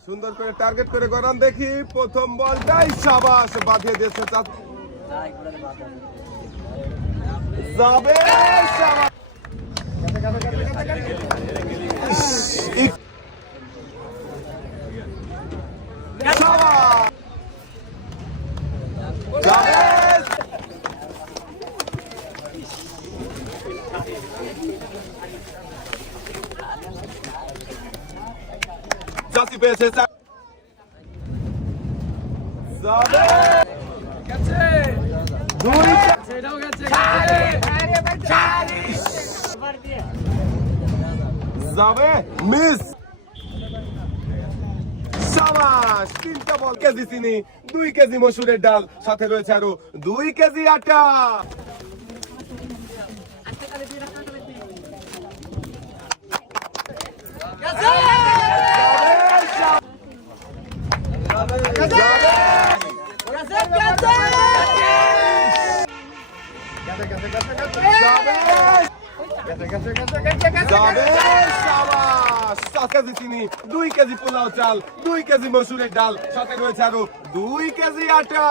সুন্দর করে টার্গেট করে গড়ান দেখি প্রথম বলটাই শাবাশ বাঁধিয়ে দিয়েছে যাবে শাবাশ জাতি পেয়েছে যাবে যাবে মিস শাবাশ তিনটা বল কেজি চিনি 2 কেজি মসুরের ডাল সাথে রয়েছে আরো 2 কেজি আটা চিনি 2 কেজি পোলাও চাল 2 কেজি মসুরের ডাল সাথে রয়েছে আরো 2 কেজি আটা